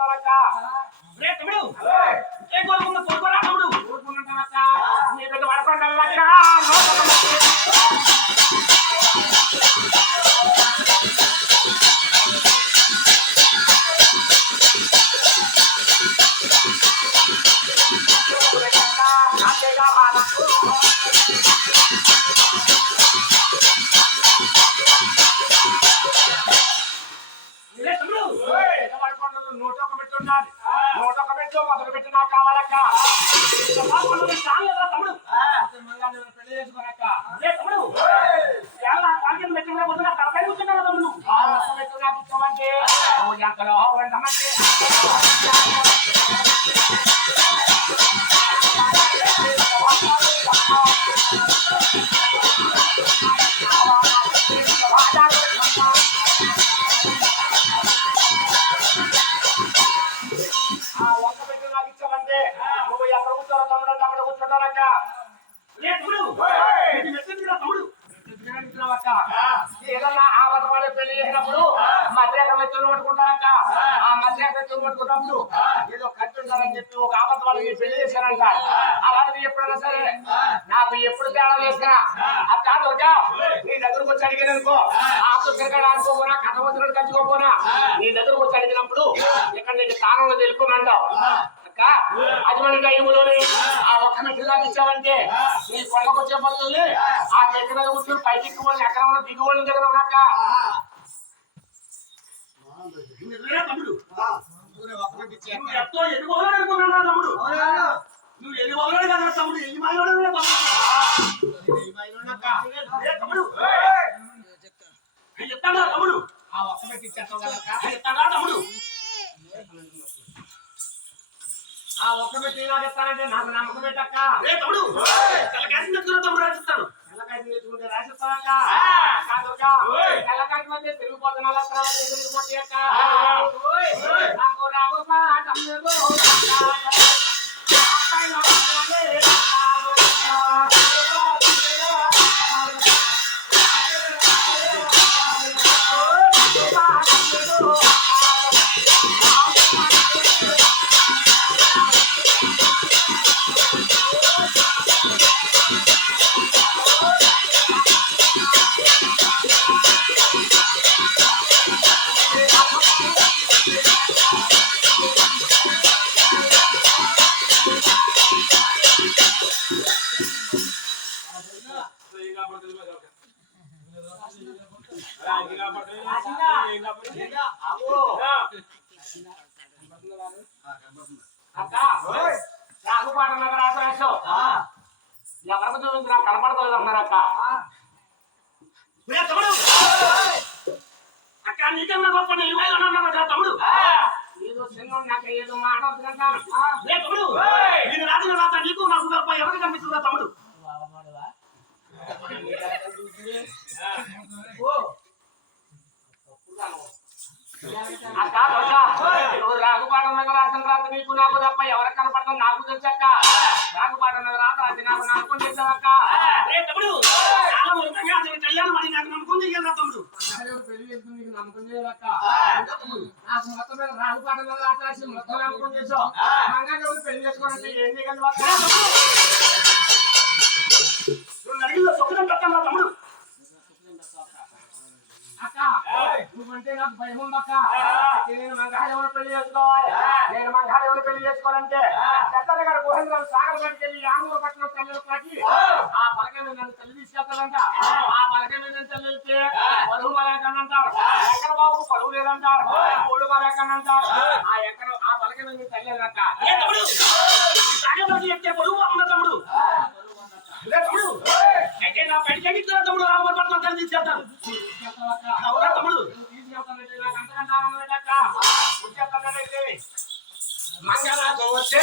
కొట్టుకుంటారక్క రే తమ్ముడు ఏ కోరుకున్న కోరుకోరా తమ్ముడు కోరుకుంటారక్క నీ దగ్గర పడకండల్లక్క మొదలు పెట్టి నాకు కావాలక్క తమ్ముడు పెళ్లి చేసుకోనక్క తమ్ముడు వాక్యం పెట్టిన పొద్దున తలపై కూర్చున్నాడు తమ్ముడు పెట్టు నాకు ఇచ్చామంటే ఎంతలో వండమంటే ఏదన్నా ఆ మతవాడే పెళ్లి చేసినప్పుడు మధ్యాహ్నం వ్యక్తులు పట్టుకుంటారక్క ఆ మధ్యాహ్నం వ్యక్తులు పట్టుకున్నప్పుడు ఏదో కట్టుంటారని చెప్పి ఒక ఆపద వాళ్ళకి పెళ్లి చేశారంట అలాంటిది ఎప్పుడైనా సరే నాకు ఎప్పుడు తేడా చేసినా అది కాదు నీ దగ్గరకు వచ్చి అడిగిననుకో ఆకు తిరగడ ఆడుకోపోనా కథ వచ్చినట్టు కట్టుకోపోనా నీ దగ్గరకు వచ్చి అడిగినప్పుడు ఇక్కడ నీకు స్థానంలో తెలుపుకోమంటావు అది మన టైంలోనే ఆ ఒక్క మెట్టు దాకా ఇచ్చావంటే నీ కొండకు వచ్చే పనులు ఆ మెట్టు మీద కూర్చొని పైకి ఎక్కిపోయి ఎక్కడ ఉన్నా దిగుబడి దగ్గర ఉన్నాక తమ్ముడు ఎంతో ఎదుగుబడి అనుకున్నా తమ్ముడు నువ్వు ఎదుగుబడి కదా తమ్ముడు ఎన్ని మైలు తమ్ముడు చెప్తాడా తమ్ముడు ఆ ఒక్క మెట్టు ఇచ్చేస్తావు కదా చెప్తాడా తమ్ముడు ఆ ఒక్క పెట్టి రాసిస్తానంటే నాకు నమ్మకం పెట్టక్క తమ్ముడు తెల్లకాయ తమ్ముడు రాసిస్తాను తెల్లకాయ తెచ్చుకుంటే రాసిస్తానక్క కాదక్క తెల్లకాయ మధ్య తిరిగిపోతున్నా తిరిగిపోతే అక్క నాకు రాబో తమ్ముడు రాగుపాట రాసావు ఎవరికి చూపించి నాకు కనపడతలేదు అన్నారక్క అక్క నీకన్నా గొప్ప నీళ్ళు తమ్ముడు ఏదో చిన్న నాకు ఏదో మాట్లాడుతుంటాను తమ్ముడు నేను రాజున రాత నీకు నాకు తప్ప ఎవరికి కనిపిస్తుందా తమ్ముడు అక్క నువ్వు రాగుపాఠం మీద రాసిన రాత నీకు నాకు తప్ప ఎవరికి కనపడతాం నాకు తెలుసక్క రాగుపాఠం మీద రాత రాసి నాకు నమ్మకం చేసావక్క తమ్ముడు కళ్యాణం మరి నాకు నమ్మకం చేయాలి తమ్ముడు పెళ్లి చేసుకుని నీకు నమ్మకం చేయాలక్క నాకు మొత్తం మీద రాగుపాఠం మీద రాత రాసి మొత్తం నమ్మకం చేసావు మంగళ పెళ్లి చేసుకోవాలంటే ఏం చేయగలవా నువ్వు అడిగిన సొక్కడం పెట్టాను తమ్ముడు అక్క నువ్వంటే నాకు భయం ఉందక్క నేను మంగాళ పెళ్లి చేసుకోవాలి నేను మంగాళ పెళ్లి చేసుకోవాలంటే పెద్దల గారు గుహేంద్ర సాగర్ పట్టుకెళ్ళి ఆంధ్ర పట్టణం తల్లి పాకి ఆ పలక మీద నన్ను తల్లి తీసుకెళ్తానంట ఆ పలక మీద తల్లి వెళ్తే పలువు మలేకనంటారు ఎక్కడ బాబుకు పలువు లేదంటారు ఒళ్ళు మలేకనంటారు ఆ పలక మీద తల్లి అక్క చెప్తే పొడుగు అమ్మ తమ్ముడు తమ్ముడు అయితే నా పెళ్లి తమ్ముడు రామపట్నం తల్లి తీసుకెళ్తాను తమ్ముడు మంగళ వచ్చే